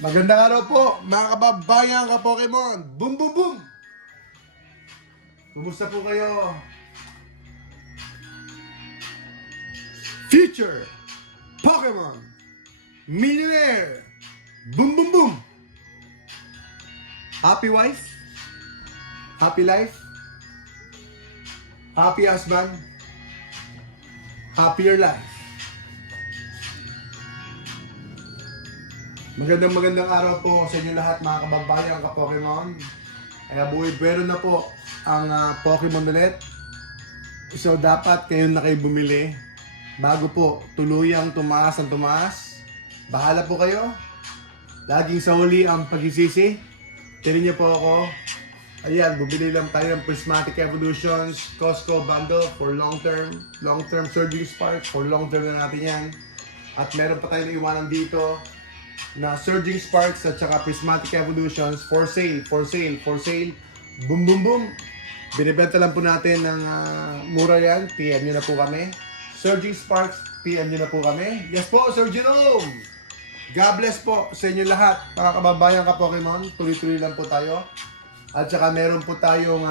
Magandang araw po, mga kababayan ka Pokemon! Boom, boom, boom! Kumusta po kayo? Future Pokemon Millionaire! Boom, boom, boom! Happy wife? Happy life? Happy husband? Happier life? Magandang araw po sa inyo lahat mga kababayan ka Pokemon. Buhay-buwero na po ang Pokemon ulit. So dapat kayo na kayo bumili bago po tuluyang tumaas ang tumaas. Bahala po kayo. Laging sa huli ang pagsisisi. Tirin niyo po ako. Ayan, bumili lang tayo ng Prismatic Evolutions Costco bundle for long-term Surging Sparks. For long-term na natin yan. At meron pa tayong iwanan dito na Surging Sparks at saka Prismatic Evolutions for sale. Boom, boom, boom. Binibenta lang po natin ng mura yan. PM nyo na po kami. Surging Sparks, PM nyo na po kami. Yes po, Sir Jerome. God bless po sa inyo lahat. Mga kababayan ka Pokemon, tuloy-tuloy lang po tayo. At saka meron po tayong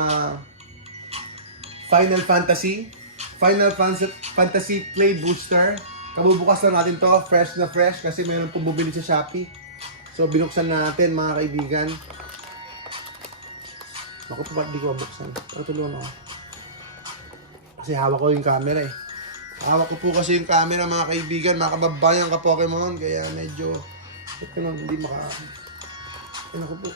Final Fantasy Play Booster. Kabubukas na natin to, fresh na fresh kasi mayroon pong bumili sa Shopee. So binuksan natin mga kaibigan. Ako pa di ko buksan. Tulungan ako. Kasi hawak ko yung camera eh. Hawak ko po kasi yung camera mga kaibigan, mga kababayan ka Pokemon. Kaya medyo ito nang hindi ano ko po.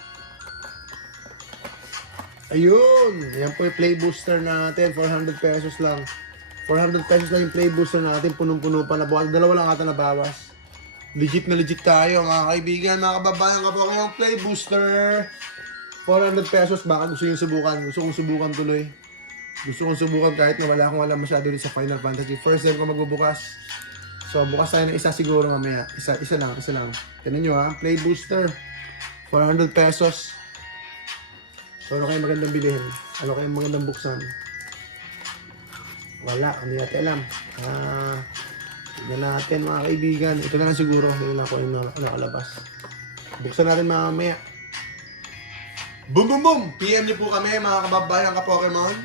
Ayun! Yan po yung play booster natin. 400 pesos lang. 400 pesos lang yung play booster natin. Punong-puno pa na buwan. Dalawa lang ata na bawas. Legit na legit tayo mga kaibigan. Mga kababayan ka po kayong play booster. 400 pesos. Baka gusto nyo subukan. Gusto kong subukan tuloy. Gusto kong subukan kahit na wala akong alam masyado rin sa Final Fantasy. First time ko magbubukas. So bukas tayo ng isa siguro mamaya. Isa lang. Tignan nyo ha. Play booster. 400 pesos. So ano kayong magandang bilhin? Ano kayong magandang buksan? Wala, hindi natin alam. Tignan natin mga kaibigan. Ito na lang siguro. Hindi na ako yung nakalabas. Buksan natin mamaya. Boom, boom, boom! PM niyo po kami mga kababayan ka Pokemon.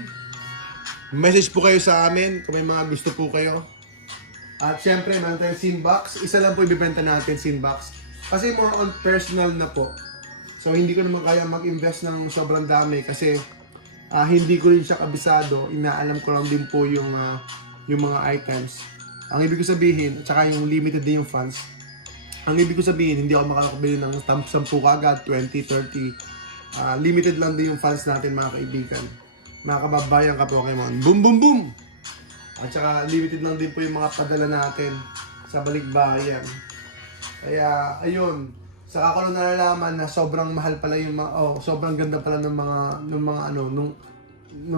Message po kayo sa amin kung may mga gusto po kayo. At syempre, meron tayong Sinbox. Isa lang po ibibenta natin, Sinbox. Kasi more on personal na po. So hindi ko naman kaya mag-invest ng sobrang dami kasi hindi ko rin siya kabisado. Inaalam ko lang din po yung mga items. Ang ibig ko sabihin, at saka yung limited din yung funds. Ang ibig ko sabihin, hindi ako makakabili ng 10 kagad, 20, 30. Limited lang din yung funds natin mga kaibigan. Mga kababayan ka Pokemon. Boom, boom, boom! At saka limited lang din po yung mga padala natin sa balikbayan. Kaya, ayun. Saka ko lang nalalaman na sobrang mahal pala yung mga, sobrang ganda pala ng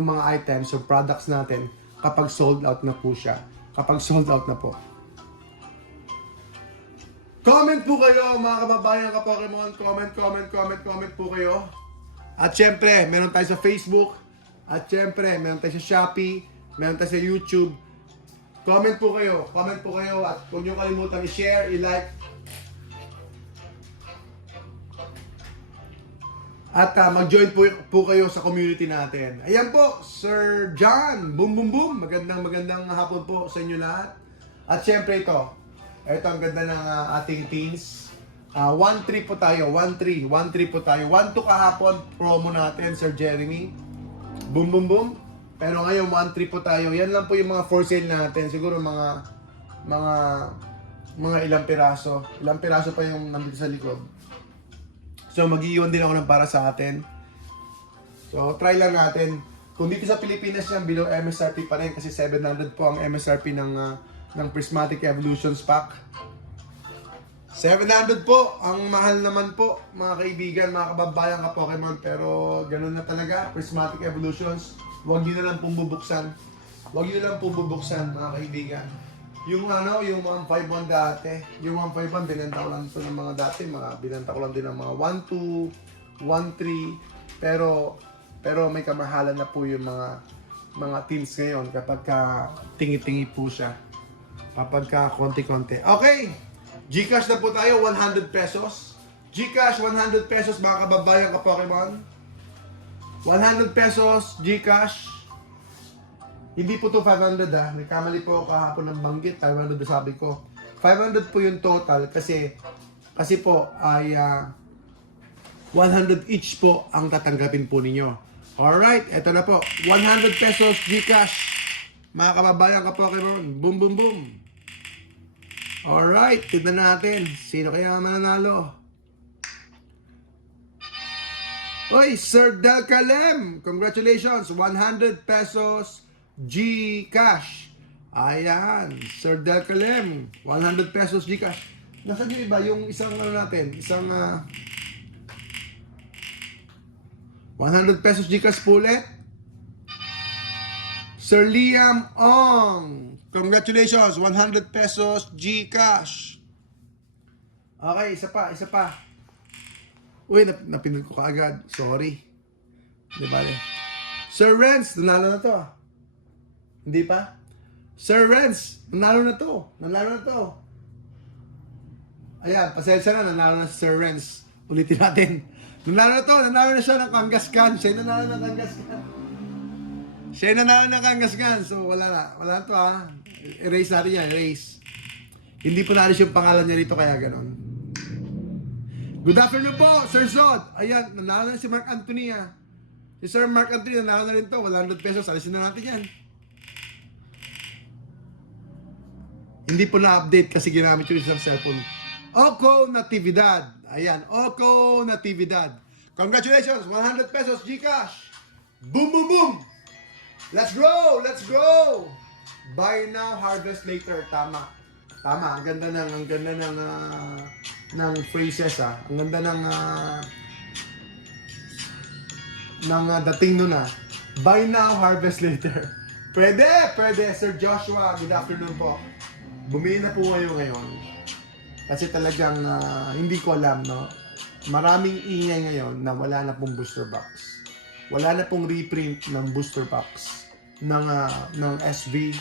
mga items or products natin kapag sold out na po siya. Kapag sold out na po. Comment po kayo mga kababayan ka Pokemon. Comment po kayo. At syempre, meron tayo sa Facebook. At syempre, meron tayo sa Shopee. Meron tayo sa YouTube. Comment po kayo. At huwag niyo kalimutan i-share, i-like. At mag-join po kayo sa community natin. Ayan po, Sir John. Boom, boom, boom. Magandang hapon po sa inyo lahat. At syempre ito ang ganda ng ating teens. 1-3 po tayo. 1-3 po tayo. 1-2 kahapon, promo natin, Sir Jeremy. Boom, boom, boom. Pero ngayon, 1-3 po tayo. Yan lang po yung mga for sale natin. Siguro mga ilang piraso. Ilang piraso pa yung nandito sa likod. So mag-iwan din ako ng para sa atin. So try lang natin. Kung dito sa Pilipinas yan, below MSRP pa rin kasi 700 po ang MSRP ng Prismatic Evolutions pack. 700 po, ang mahal naman po mga kaibigan, mga kababayan ka Pokemon. Pero ganun na talaga, Prismatic Evolutions. Huwag nyo na lang pong bubuksan. Mga kaibigan. Yung 151 dati, yung 151 binenta ko lang ito ng mga dati, binenta ko lang din ng mga 1-2, 1-3, pero may kamahalan na po yung mga teams ngayon kapag tingi-tingi po siya. Kapag konti-konti. Okay, Gcash na po tayo, 100 pesos. Gcash, 100 pesos mga kababayan ka Pokemon. 100 pesos, Gcash. Hindi po to 500 ah. May kamali po kahapon ng banggit. 500 sabi ko. 500 po yung total kasi po ay 100 each po ang tatanggapin po ninyo. Alright, eto na po. 100 pesos Gcash. Mga kababayan ka Pokemon. Boom, boom, boom. Alright, tignan natin. Sino kaya mananalo? Oy, Sir Del Calem! Congratulations! 100 pesos Gcash. Ayan, Sir Del Calem. 100 pesos Gcash. Nasaan yung iba? Yung isang ano natin? Isang 100 pesos Gcash po ulit. Sir Liam Ong. Congratulations! 100 pesos Gcash. Okay, isa pa. Uy, napindot ko kaagad. Sorry. Di ba? Sir Renz, nanalo na to. Hindi pa? Sir Renz, nanalo na to. Ayan, pasensya na, nanalo na si Sir Renz. Ulitin natin. Nanalo na siya ng Kangaskhan. Siya nanalo ng Kangaskhan. So, wala na to ha. Erase natin yan, erase. Hindi po nalis yung pangalan niya rito, kaya ganon. Good afternoon po, Sir Zod. Ayan, nanalo na si Mark Anthony ha. Si Sir Mark Anthony, nanalo na rin to. 100 pesos, alisin na natin yan. Hindi po na-update kasi ginamit yung isang cellphone. Oko Natividad. Ayan, Oko Natividad. Congratulations, 100 pesos Gcash. Boom, boom, boom. Let's go. Buy now, harvest later. Tama. Ang ganda ng phrases ha. Ang ganda ng dating nun ha. Buy now, harvest later. Pwede. Sir Joshua, good afternoon po. Bumili na po kayo ngayon. Kasi talagang hindi ko alam, no? Maraming ingay ngayon na wala na pong booster box. Wala na pong reprint ng booster box ng SV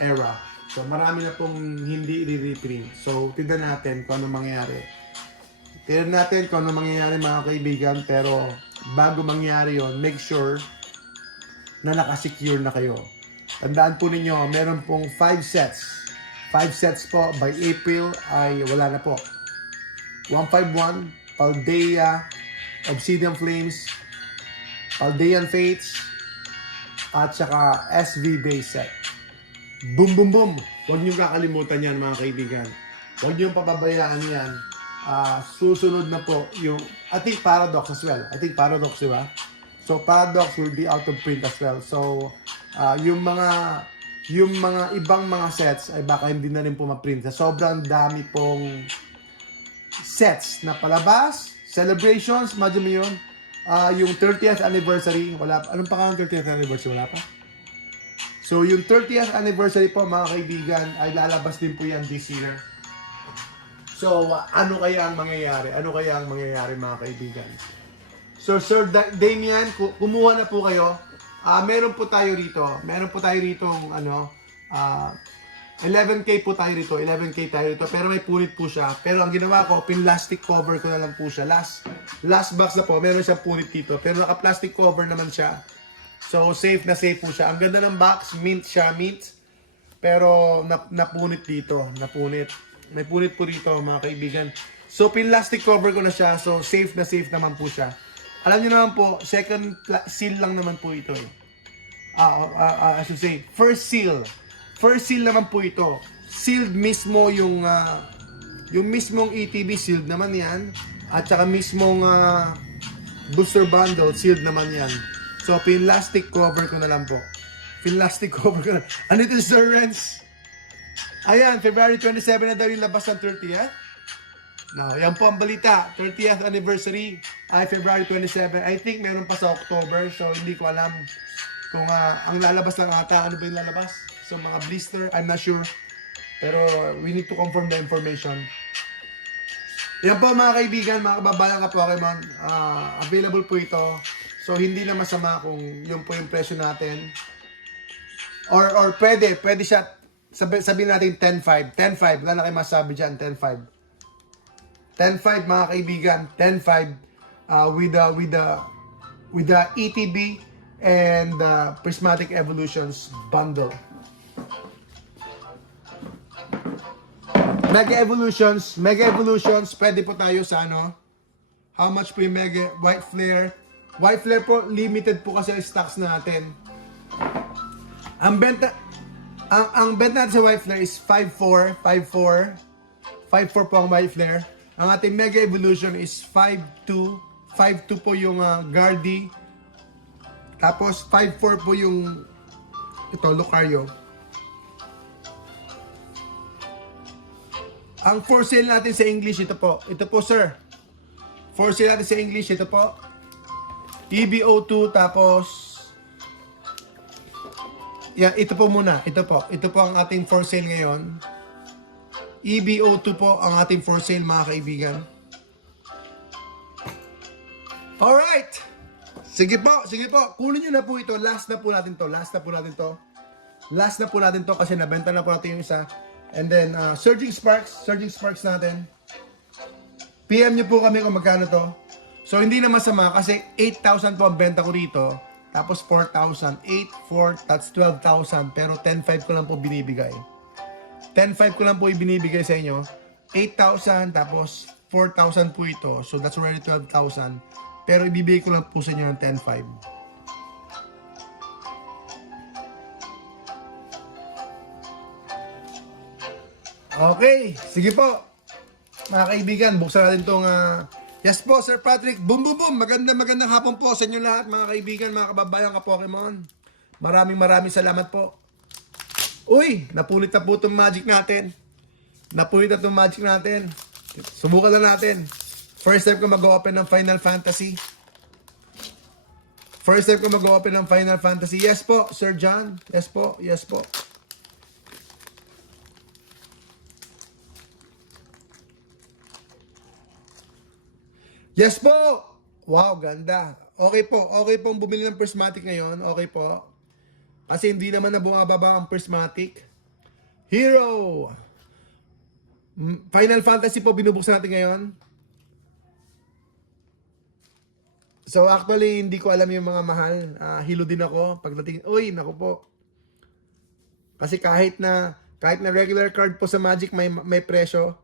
era. So marami na pong hindi i-reprint. So tignan natin kung ano mangyayari. Mga kaibigan. Pero bago mangyari yon, make sure na nakasecure na kayo. Tandaan po ninyo, meron pong 5 sets. 5 sets po by April ay wala na po. 151, Paldea, Obsidian Flames, Paldean Fates, at saka SV base set. Boom, boom, boom! Huwag niyong kakalimutan yan mga kaibigan. Huwag niyong papabayaan yan. Susunod na po yung, I think Paradox as well. Di ba? So Paradox will be out of print as well. So yung mga ibang mga sets ay baka hindi na rin po ma-print. Sobrang dami pong sets na palabas, celebrations, imagine mo yun. Yung 30th anniversary, wala pa. Anong pangalan 30th anniversary? Wala pa. So yung 30th anniversary po mga kaibigan ay lalabas din po yan this year. So ano kaya ang mangyayari mga kaibigan? So Sir Damian, kumuha na po kayo. Meron po tayo rito 11K po tayo rito. 11K tayo rito. Pero may punit po siya. Pero ang ginawa ko, pin-plastic cover ko na lang po siya. Last box na po, meron siyang punit dito. Pero naka-plastic cover naman siya. So, safe na safe po siya. Ang ganda ng box, mint siya, mint. Pero, napunit dito. May punit po dito, mga kaibigan. So, pin-plastic cover ko na siya. So, safe na safe naman po siya. Alam niyo naman po, second seal lang naman po ito eh. I should say, first seal. First seal naman po ito. Sealed mismo yung mismong ETB, sealed naman yan. At saka mismong booster bundle, sealed naman yan. So, pin-plastic cover ko na lang po. Pin-plastic cover ko na. Ano ito, Sir Renz? Ayan, February 27 na daw yung labas ng 30th. No, yan po ang balita. 30th anniversary ay February 27. I think meron pa sa October. So, hindi ko alam kung ang lalabas lang ata. Ano ba yung lalabas? So, mga blister, I'm not sure. Pero, we need to confirm the information. Yan po mga kaibigan, mga kababayan ka Pokemon. Available po ito. So, hindi na masama kung yun po yung presyo natin. Or pwede siya, sabihin natin 10.5. 10.5, wala na kayo masabi dyan, 10.5. 10.5 mga kaibigan. 10.5 with the ETB and the Prismatic Evolutions bundle. Mega Evolutions, pwede po tayo sa ano? How much po yung Mega White Flare? White Flare po, limited po kasi stocks natin. Ang benta natin sa White Flare is 5.4 po ang White Flare. Ang ating Mega Evolution is 5.2 po yung Guardi. Tapos 5.4 po yung ito, Lucario. Ang for sale natin sa English, ito po. Ito po, sir. For sale natin sa English, ito po. EBO2, tapos yeah, ito po muna. Ito po ang ating for sale ngayon. EBO2 po ang ating for sale, mga kaibigan. Alright! Sige po. Kunin nyo na po ito. Last na po natin to kasi nabenta na po natin yung isa. And then, Surging Sparks natin. PM nyo po kami kung magkano to. So, hindi na masama kasi 8,000 po ang benta ko rito. Tapos 4,000. 8, 4, that's 12,000. Pero 10,500 ko lang po binibigay. 10,500 ko lang po ibinibigay sa inyo. 8,000 tapos 4,000 po ito. So, that's already 12,000. Pero ibibigay ko lang po sa inyo ng 10,500. Okay, sige po. Mga kaibigan, buksan natin itong yes po, Sir Patrick. Boom. Magandang hapon po sa inyo lahat, mga kaibigan, mga kababayan ka Pokemon. Maraming salamat po. Uy, napulit na po itong magic natin. Subukan na natin. First time ko mag-open ng Final Fantasy. Yes po, Sir John. Yes po. Yes po! Wow, ganda. Okay pong bumili ng prismatic ngayon. Okay po. Kasi hindi naman na bumababa ang prismatic. Hero! Final Fantasy po binubuksan natin ngayon. So actually, hindi ko alam yung mga mahal. Hilo din ako. Pagdating, uy, naku po. Kasi kahit na regular card po sa Magic may presyo.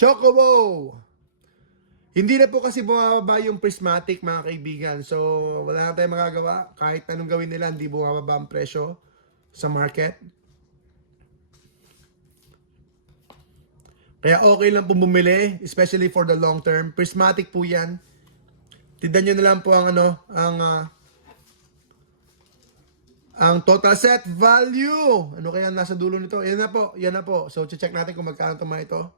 Chocobo! Hindi na po kasi bumababa yung prismatic, mga kaibigan. So, wala na tayong magagawa. Kahit anong gawin nila, hindi bumababa ang presyo sa market. Kaya okay lang po bumili, especially for the long term. Prismatic po yan. Tignan nyo na lang po ang total set value. Ano kaya nasa dulo nito? Yan na po. So, check natin kung magkano tama ito.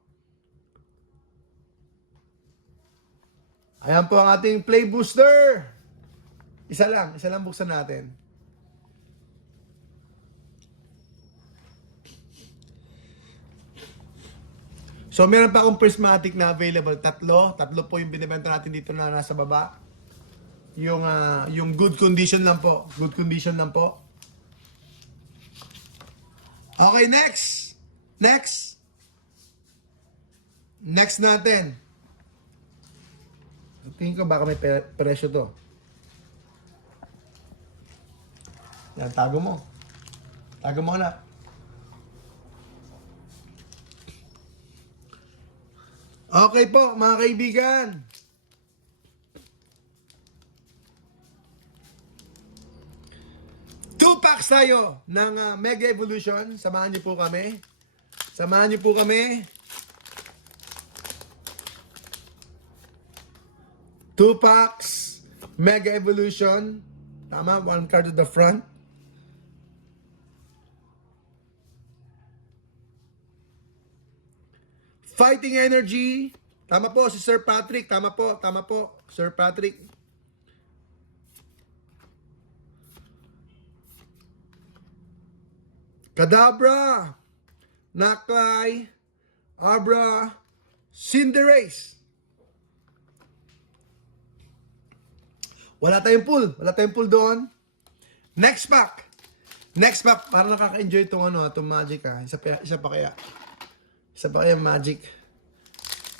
Ayan po ang ating play booster. Isa lang buksan natin. So meron pa akong prismatic na available, tatlo po yung binibenta natin dito na nasa baba. Yung good condition lang po. Okay, next natin. Tingin ko baka may presyo to. Yan, tago mo na. Okay po, mga kaibigan. Two packs tayo ng Mega Evolution. Samahan niyo po kami. 2 packs, Mega Evolution. Tama, 1 card to the front. Fighting Energy. Tama po, si Sir Patrick. Tama po, Sir Patrick. Kadabra. Naklay. Abra. Cinderace. Wala tayong pull doon. Next pack. Next pack, parang nakaka-enjoy itong Magic Isa pa kaya. Isa pa kaya Magic.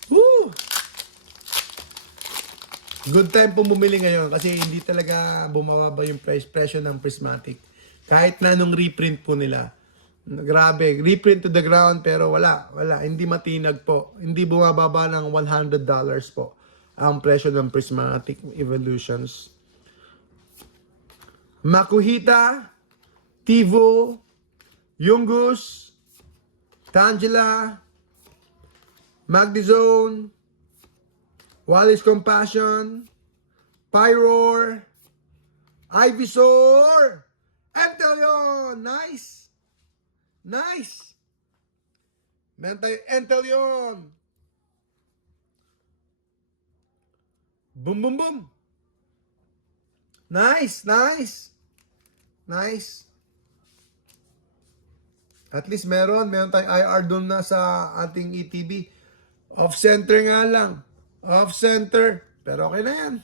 Woo! Good time po bumili ngayon kasi hindi talaga bumababa yung presyo ng Prismatic. Kahit na nung reprint po nila. Grabe, reprint to the ground pero wala. Hindi matinag po. Hindi bumababa ng $100 po ang presyo ng Prismatic Evolutions. Makuhita, Tivo, Yungus, Tangela, Magdizone, Wallis Compassion, Pyroar, Ivysaur, Enteleon! Nice! Nice! Meron tayo Enteleon! Boom, boom, boom! Nice! Nice! Nice! At least meron tayong IR doon na sa ating ETB. Off-center nga lang. Off-center. Pero okay na yan.